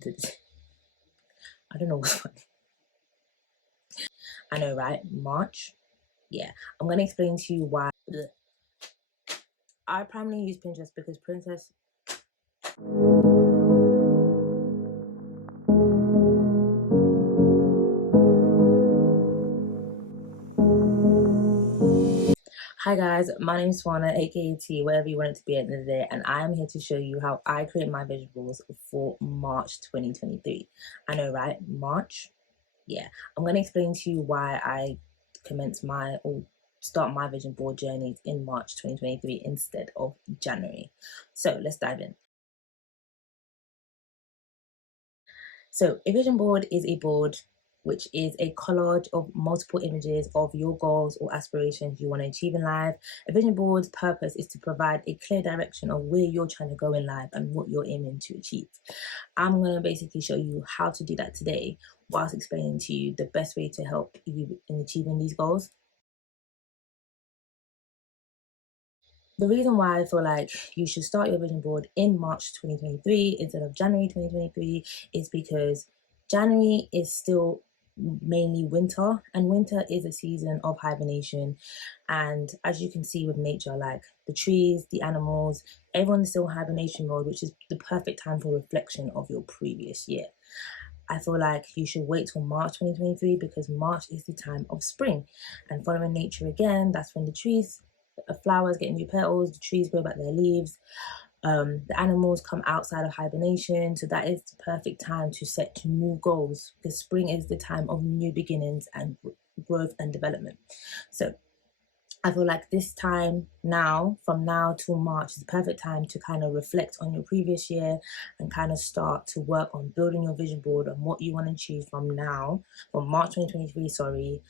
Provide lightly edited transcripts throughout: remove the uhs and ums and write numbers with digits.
I don't know what's funny. I know, right? March. Yeah, I'm gonna explain to you why. I primarily use Pinterest because Pinterest. Hi guys, my name is Twana, aka T, whatever you want it to be at the end of the day, and I am here to show you how I create my vision boards for March 2023. I know, right? March. Yeah, I'm gonna explain to you why I commence my or start my vision board journeys in March 2023 instead of January. So let's dive in. So a vision board is a board which is a collage of multiple images of your goals or aspirations you want to achieve in life. A vision board's purpose is to provide a clear direction of where you're trying to go in life and what you're aiming to achieve. I'm going to basically show you how to do that today whilst explaining to you the best way to help you in achieving these goals. The reason why I feel like you should start your vision board in March 2023 instead of January 2023 is because January is still mainly winter, and winter is a season of hibernation. And as you can see with nature, like the trees, the animals, everyone's still in hibernation mode, which is the perfect time for reflection of your previous year. I feel like you should wait till March 2023 because March is the time of spring, and following nature again, that's when the trees, flowers get new petals, the trees grow back their leaves, the animals come outside of hibernation. So that is the perfect time to set new goals because spring is the time of new beginnings and growth and development. So I feel like this time now, from now till March, is the perfect time to kind of reflect on your previous year and kind of start to work on building your vision board on what you want to achieve from now, from March 2023, sorry,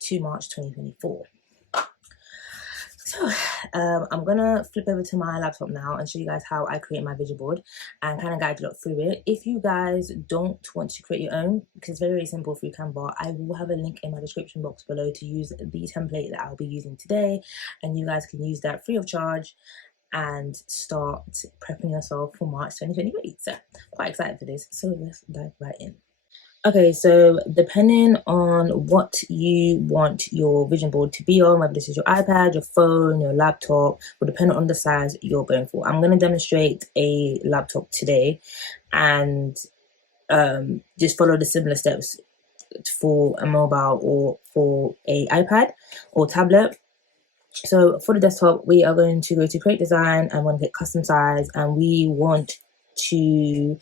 to March 2024. So I'm gonna flip over to my laptop now and show you guys how I create my vision board and kind of guide you through it. If you guys don't want to create your own, because it's very, very simple through Canva, I will have a link in my description box below to use the template that I'll be using today, and you guys can use that free of charge and start prepping yourself for March 2023. So quite excited for this. So let's dive right in. Okay, so depending on what you want your vision board to be on, whether this is your iPad, your phone, your laptop, will depend on the size you're going for. I'm going to demonstrate a laptop today and just follow the similar steps for a mobile or for a iPad or tablet. So for the desktop, we are going to go to create design and we're going to hit custom size, and we want to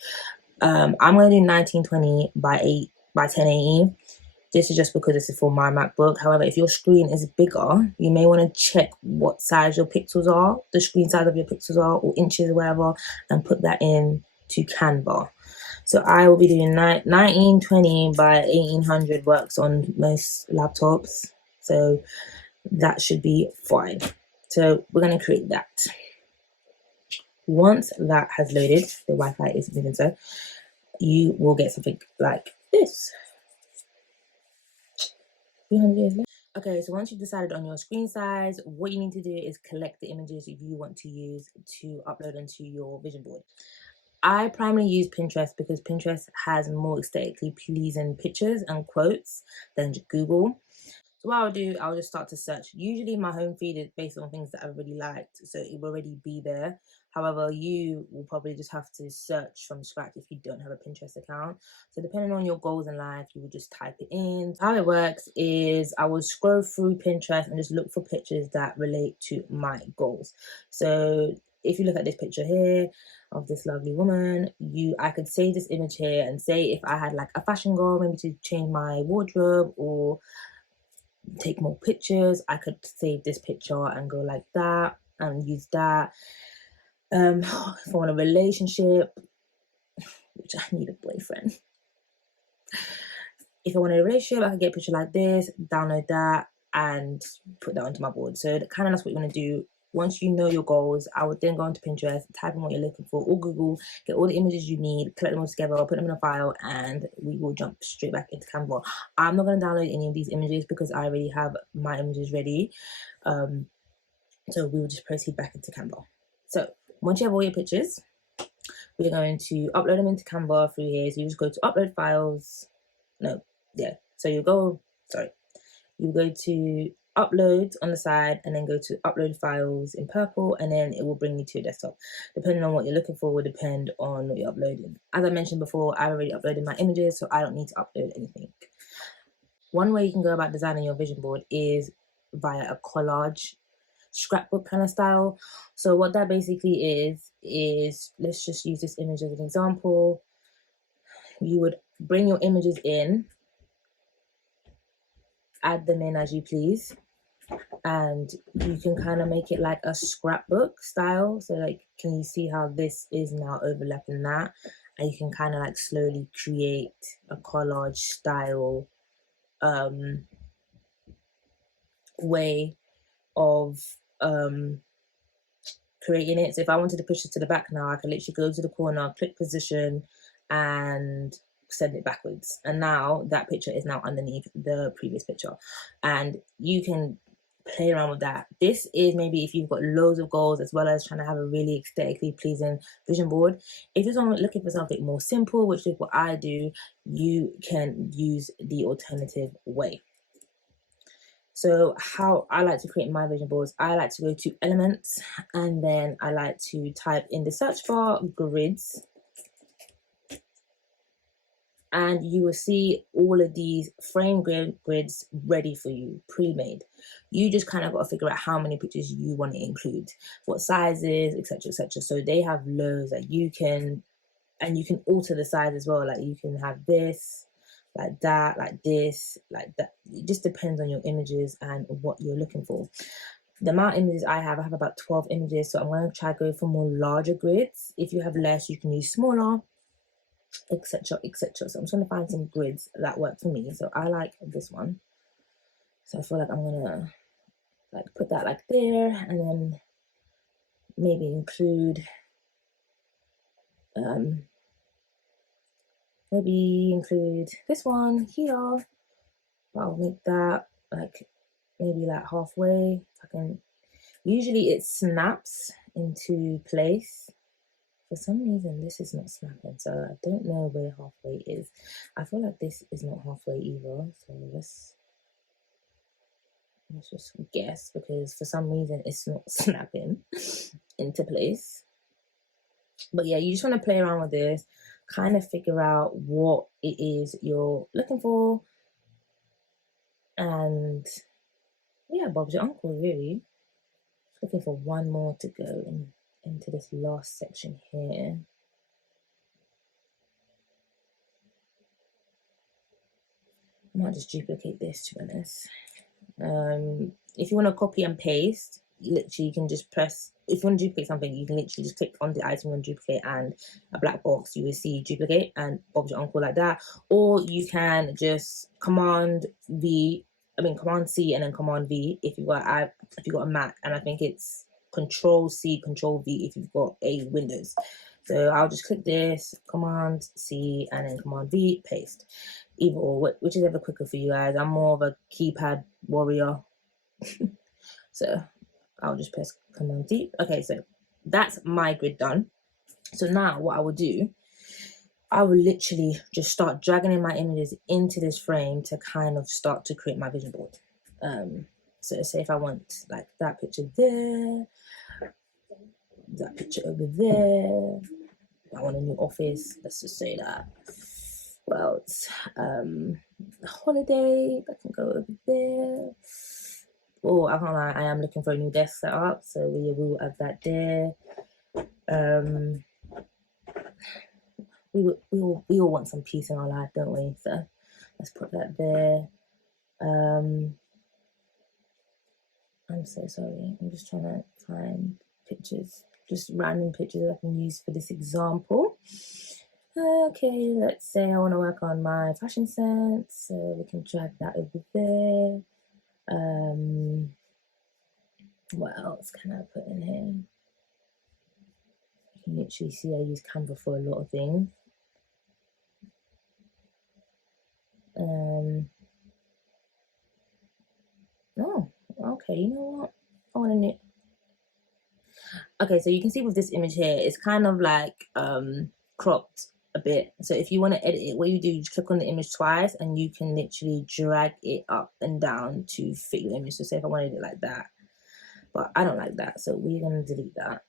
I'm going to do 1920 by 1080. This is just because this is for my MacBook. However, if your screen is bigger, you may want to check what size your pixels are, the screen size of your pixels are, or inches or whatever, and put that in to Canva. So I will be doing 1920 by 1800 works on most laptops. So that should be fine. So we're going to create that. Once that has loaded, the Wi-Fi is moving, so you will get something like this. 300 years later. Okay, so once you've decided on your screen size, what you need to do is collect the images you want to use to upload into your vision board. I primarily use Pinterest because Pinterest has more aesthetically pleasing pictures and quotes than Google. So what I'll do, I'll just start to search. Usually my home feed is based on things that I really liked, so it will already be there. However, you will probably just have to search from scratch if you don't have a Pinterest account. So depending on your goals in life, you will just type it in. How it works is I will scroll through Pinterest and just look for pictures that relate to my goals. So if you look at this picture here of this lovely woman, I could save this image here and say if I had like a fashion goal, maybe to change my wardrobe or take more pictures, I could save this picture and go like that and use that. If I want a relationship, which I need a boyfriend. If I want a relationship, I can get a picture like this, download that, and put that onto my board. So kind of that's what you want to do. Once you know your goals, I would then go into Pinterest, type in what you're looking for, or Google, get all the images you need, collect them all together, put them in a file, and we will jump straight back into Canva. I'm not going to download any of these images because I already have my images ready. So we will just proceed back into Canva. So once you have all your pictures, we're going to upload them into Canva through here. So you just go to upload files. So you go to upload on the side and then go to upload files in purple, and then it will bring you to your desktop. Depending on what you're looking for will depend on what you're uploading. As I mentioned before, I already uploaded my images, so I don't need to upload anything. One way you can go about designing your vision board is via a collage scrapbook kind of style. So what that basically is let's just use this image as an example. You would bring your images in, add them in as you please, and you can kind of make it like a scrapbook style. So like, can you see how this is now overlapping that? And you can kind of like slowly create a collage style way of creating it. So if I wanted to push it to the back now, I can literally go to the corner, click position, and send it backwards. And now that picture is now underneath the previous picture. And you can play around with that. This is maybe if you've got loads of goals as well as trying to have a really aesthetically pleasing vision board. If you're someone looking for something more simple, which is what I do, you can use the alternative way. So how I like to create my vision boards, I like to go to elements, and then I like to type in the search bar grids, and you will see all of these frame grids ready for you, pre-made. You just kind of got to figure out how many pictures you want to include, what sizes, etc, etc. So they have loads that you can, and you can alter the size as well. Like you can have this, like that, like this, like that. It just depends on your images and what you're looking for. The amount of images I have about 12 images, so I'm going to try to go for more larger grids. If you have less, you can use smaller, etc, etc. So I'm trying to find some grids that work for me. So I like this one. So I feel like I'm gonna like put that like there, and then maybe include this one here. I'll make that like maybe like halfway. I can, usually it snaps into place. For some reason this is not snapping, so I don't know where halfway is. I feel like this is not halfway either, so let's just guess, because for some reason it's not snapping into place. But yeah, you just want to play around with this, kind of figure out what it is you're looking for, and yeah, Bob's your uncle really. Looking for one more to go into this last section here. I might just duplicate this, to be honest. If you want to copy and paste, literally you can just press, if you want to duplicate something, you can literally just click on the item you want to duplicate, and a black box you will see duplicate, and Bob's your uncle like that. Or you can just Command C and then Command V if you've got a Mac, and I think it's Control C, Control V if you've got a Windows. So I'll just click this, Command C and then Command V, paste. Either or, which is ever quicker for you guys. I'm more of a keypad warrior. So I'll just press Command D. Okay, so that's my grid done. So now what I will do, I will literally just start dragging in my images into this frame to kind of start to create my vision board. So say if I want like that picture there, that picture over there, I want a new office, let's just say that. Well, it's holiday, that can go over there. Oh, I can't lie, I am looking for a new desk setup, so we will add that there. We all want some peace in our life, don't we? So let's put that there. I'm so sorry, I'm just trying to find pictures, just random pictures that I can use for this example. Okay, let's say I want to work on my fashion sense, so we can drag that over there. What else can I put in here? You can literally see I use Canva for a lot of things. Oh, okay, you know what? Okay, so you can see with this image here, it's kind of like cropped a bit. So if you want to edit it, what you do, you just click on the image twice and you can literally drag it up and down to fit your image. So say if I wanted it like that, but I don't like that, so we're gonna delete that.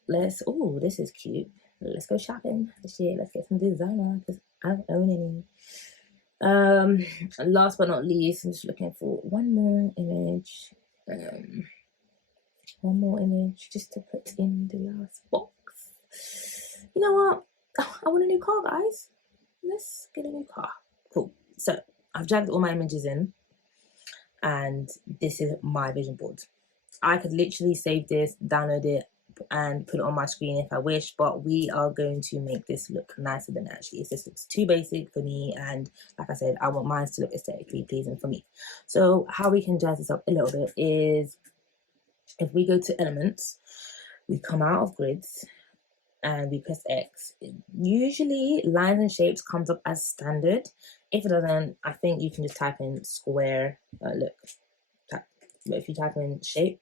Oh, this is cute. Let's go shopping this year. Let's get some designer because I don't own any. Last but not least, I'm just looking for one more image. One more image just to put in the last box. You know what? I want a new car, guys. Let's get a new car. Cool. So I've dragged all my images in, and this is my vision board. I could literally save this, download it, and put it on my screen if I wish, but we are going to make this look nicer than it actually is. This looks too basic for me, and like I said, I want mine to look aesthetically pleasing for me. So how we can jazz this up a little bit is if we go to elements, we come out of grids and we press X. Usually lines and shapes comes up as standard. If it doesn't, I think you can just type in square. Look, but if you type in shape,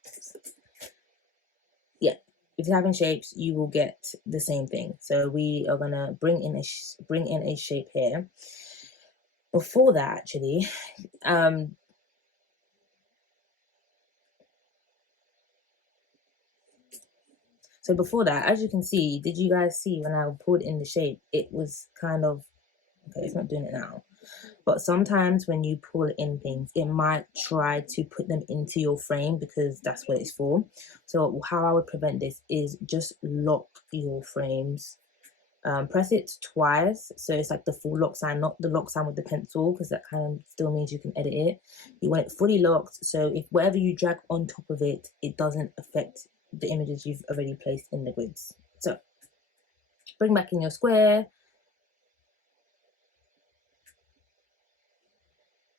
yeah, if you type in shapes, you will get the same thing. So we are gonna bring in a shape here. Before that, actually, so before that, as you can see, did you guys see when I pulled in the shape, it was kind of, okay, it's not doing it now. But sometimes when you pull in things, it might try to put them into your frame because that's what it's for. So how I would prevent this is just lock your frames. Press it twice, so it's like the full lock sign, not the lock sign with the pencil, because that kind of still means you can edit it. You want it fully locked, so if whatever you drag on top of it, it doesn't affect the images you've already placed in the grids. So bring back in your square.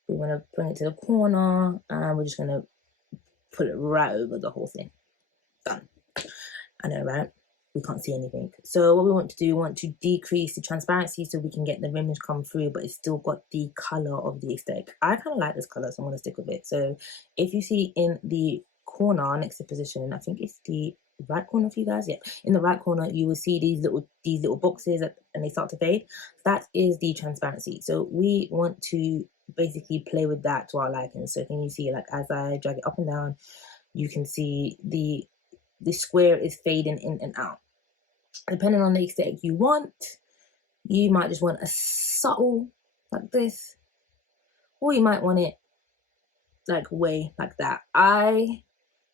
We want to bring it to the corner, and we're just going to put it right over the whole thing. Done. I know, right? We can't see anything. So what we want to do, we want to decrease the transparency so we can get the image come through, but it's still got the color of the aesthetic. I kind of like this color, so I'm going to stick with it. So if you see in the corner next to position, I think it's the right corner for you guys. Yeah, in the right corner, you will see these little boxes and they start to fade. That is the transparency. So we want to basically play with that to our liking. So can you see, like, as I drag it up and down, you can see the square is fading in and out. Depending on the aesthetic you want, you might just want a subtle like this, or you might want it like way like that. I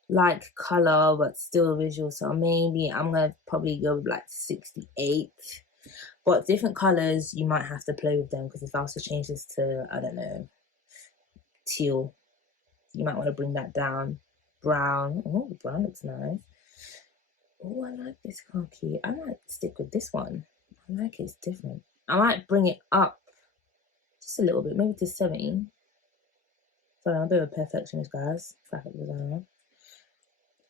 like color but still visual, so maybe I'm gonna probably go with like 68. But different colors, you might have to play with them, because if I was to change this to, I don't know, teal, you might want to bring that down. Brown. Oh, brown looks nice. Oh, I like this khaki. I might stick with this one. I like it, it's different. I might bring it up just a little bit, maybe to 70. So I'm a bit of a perfectionist, guys. Graphic designer.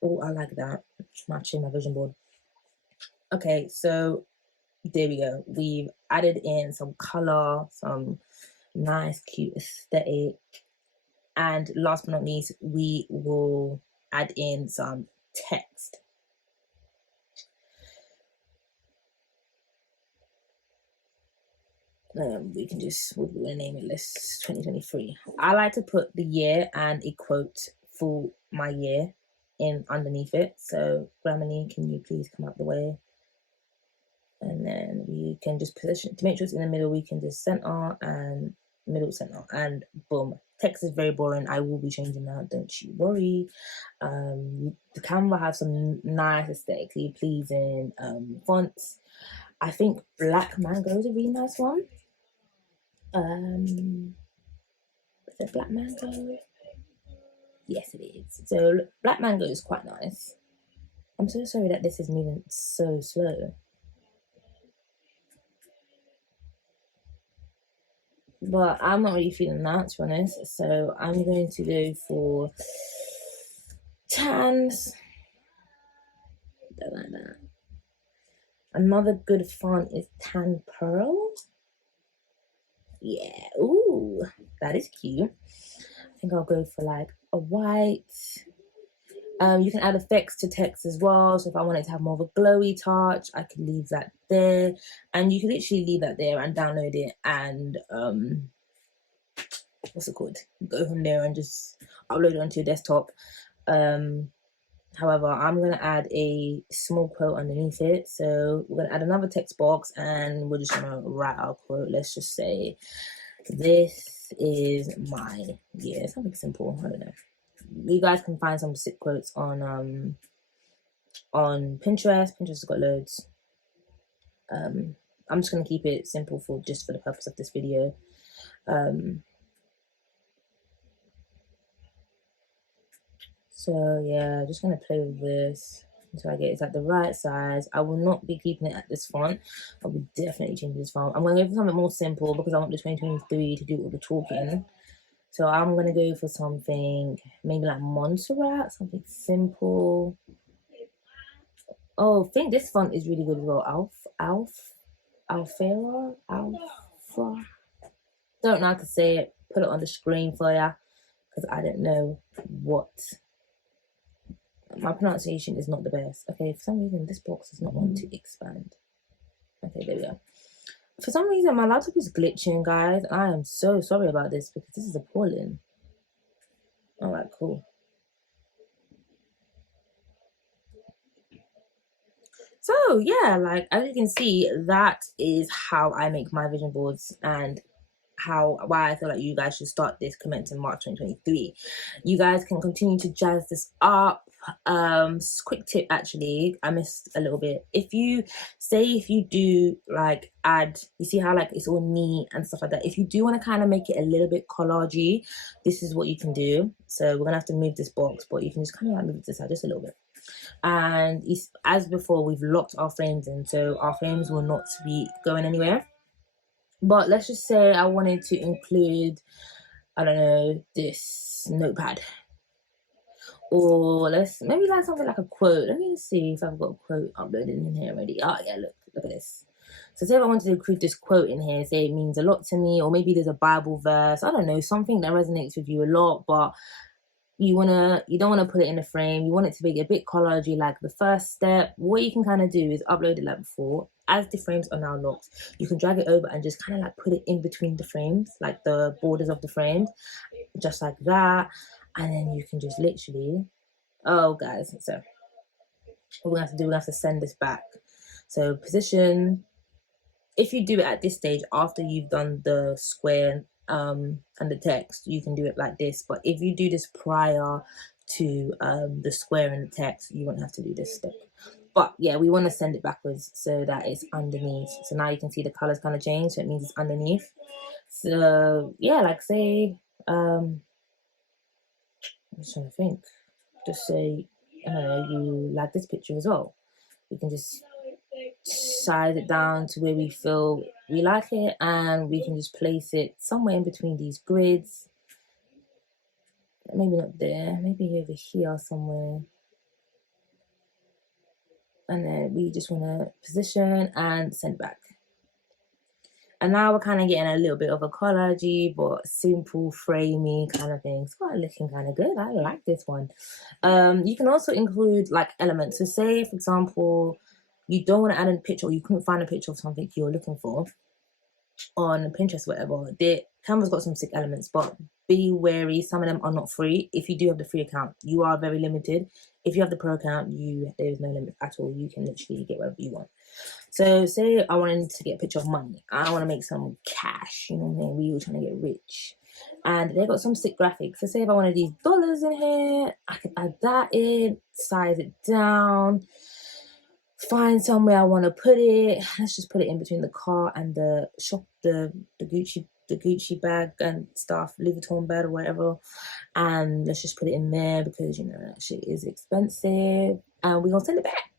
Oh, I like that. Matching my vision board. Okay, so there we go. We've added in some color, some nice, cute aesthetic. And last but not least, we will add in some text. We can just, we'll name it list 2023. I like to put the year and a quote for my year in underneath it. So Grammarly, can you please come out the way? And then we can just position, to make sure it's in the middle, we can just center and middle center, and boom. Text is very boring. I will be changing that, don't you worry. The Canva has some nice aesthetically pleasing fonts. I think Black Mango is a really nice one. Is it Black Mango? Yes, it is. So Black Mango is quite nice. I'm so sorry that this is moving so slow. But I'm not really feeling that, to be honest. So I'm going to go for tans. Don't like that. Another good font is Tan Pearl. Yeah. Ooh, that is cute. I think I'll go for like a white. You can add effects to text as well. So if I wanted to have more of a glowy touch, I could leave that there. And you can literally leave that there and download it and what's it called? Go from there and just upload it onto your desktop. However, I'm going to add a small quote underneath it. So we're going to add another text box and we're just going to write our quote. Let's just say, this is my year. Something simple. I don't know. You guys can find some sick quotes on Pinterest. Pinterest has got loads. I'm just going to keep it simple for the purpose of this video. So yeah, just gonna play with this until I get it at the right size. I will not be keeping it at this font. I will definitely change this font. I'm gonna go for something more simple because I want the 2023 to do all the talking. So I'm gonna go for something maybe like Montserrat, something simple. Oh, I think this font is really good as well. Alpha. Don't know how to say it. Put it on the screen for ya because I don't know what. My pronunciation is not the best. Okay, for some reason this box does not want to expand. Okay, there we go. For some reason my laptop is glitching, guys. I am so sorry about this because this is appalling. Alright, cool. So yeah, like as you can see, that is how I make my vision boards and why I feel like you guys should start this commencing March 2023. You guys can continue to jazz this up. Quick tip, actually, I missed a little bit. If you do like add, you see how like it's all neat and stuff like that. If you do want to kind of make it a little bit collagey, this is what you can do. So we're gonna have to move this box, but you can just kind of like move it to the side just a little bit. And as before, we've locked our frames in, so our frames will not be going anywhere. But let's just say I wanted to include, I don't know, this notepad. Or maybe like something like a quote. Let me see if I've got a quote uploaded in here already. Oh yeah, look at this. So say if I wanted to include this quote in here, say it means a lot to me, or maybe there's a Bible verse, I don't know, something that resonates with you a lot, but you don't want to put it in a frame. You want it to be a bit collagey, like the first step. What you can kind of do is upload it like before. As the frames are now locked, you can drag it over and just kind of like put it in between the frames, like the borders of the frames, just like that. And then you can just literally, oh guys, so what we're gonna have to do, we're gonna have to send this back. So position, if you do it at this stage after you've done the square and the text, you can do it like this. But if you do this prior to the square and the text, you won't have to do this step. But yeah, we want to send it backwards so that it's underneath. So now you can see the colors kind of change, so it means it's underneath. So yeah, like say I'm just trying to think, just say, I don't know, you like this picture as well. We can just size it down to where we feel we like it, and we can just place it somewhere in between these grids. Maybe not there, maybe over here somewhere. And then we just want to position and send back. And now we're kind of getting a little bit of a collagey but simple framey kind of thing. It's quite looking kind of good. I like this one. You can also include like elements. So say for example you don't want to add a picture, or you couldn't find a picture of something you're looking for on Pinterest, whatever. Canva's got some sick elements, but be wary, some of them are not free. If you do have the free account, you are very limited. If you have the pro account, there's no limit at all. You can literally get whatever you want. So say I wanted to get a picture of money. I want to make some cash, you know what I mean? We were trying to get rich. And they got some sick graphics. So say if I wanted these dollars in here, I could add that in, size it down, find somewhere I want to put it. Let's just put it in between the car and the shop, the Gucci bag and stuff, Louis Vuitton bag or whatever. And let's just put it in there because, you know, that shit is expensive. And we're going to send it back.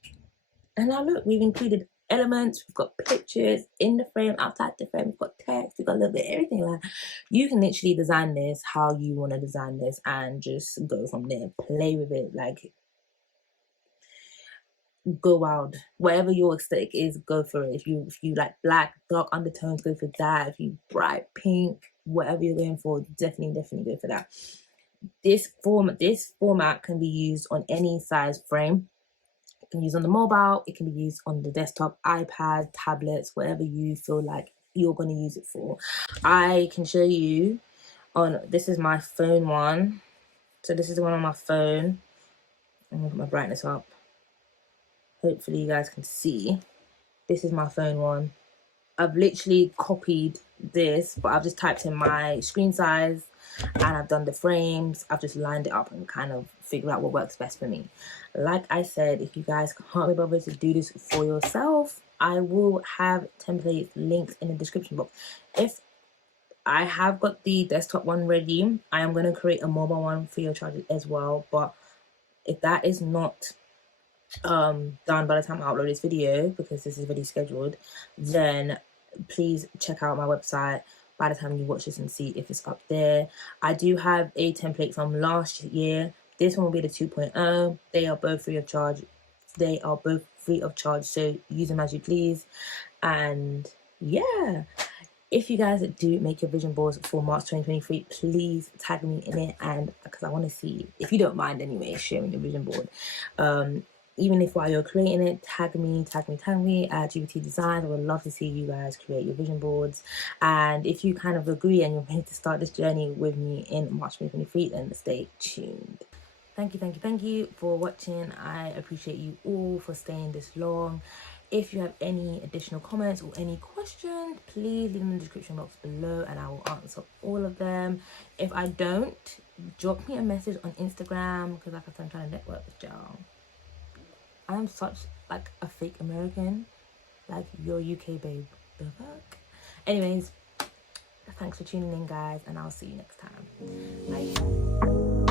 And now look, we've included elements, we've got pictures in the frame, outside the frame, we've got text, we've got a little bit of everything. Like, you can literally design this how you want to design this and just go from there. Play with it, like, go wild. Whatever your aesthetic is, go for it. If you like black, dark undertones, go for that. If you bright pink, whatever you're going for, definitely go for that. This format can be used on any size frame. It can be used on the mobile, it can be used on the desktop, iPad, tablets, whatever you feel like you're going to use it for. I can show you on, this is my phone one. So this is the one on my phone. I'm going to put my brightness up. Hopefully you guys can see. This is my phone one. I've literally copied this, but I've just typed in my screen size and I've done the frames. I've just lined it up and kind of figured out what works best for me. Like I said, if you guys can't be bothered to do this for yourself, I will have template links in the description box. If I have got the desktop one ready, I am going to create a mobile one for your charge as well. But if that is not done by the time I upload this video, because this is already scheduled, then please check out my website by the time you watch this and see if it's up there. I do have a template from last year. This one will be the 2.0. They are both free of charge. So use them as you please. And yeah, if you guys do make your vision boards for March 2023, please tag me in it, and because I want to see, if you don't mind anyway, sharing your vision board. Even if while you're creating it, tag me at GBT Designs. I would love to see you guys create your vision boards. And if you kind of agree and you're ready to start this journey with me in March 2023, then stay tuned. Thank you for watching. I appreciate you all for staying this long. If you have any additional comments or any questions, please leave them in the description box below and I will answer all of them. If I don't, drop me a message on Instagram, because like I said, I'm trying to network with y'all. I'm such like a fake American, like your UK babe. The fuck? Anyways, thanks for tuning in, guys, and I'll see you next time. Bye.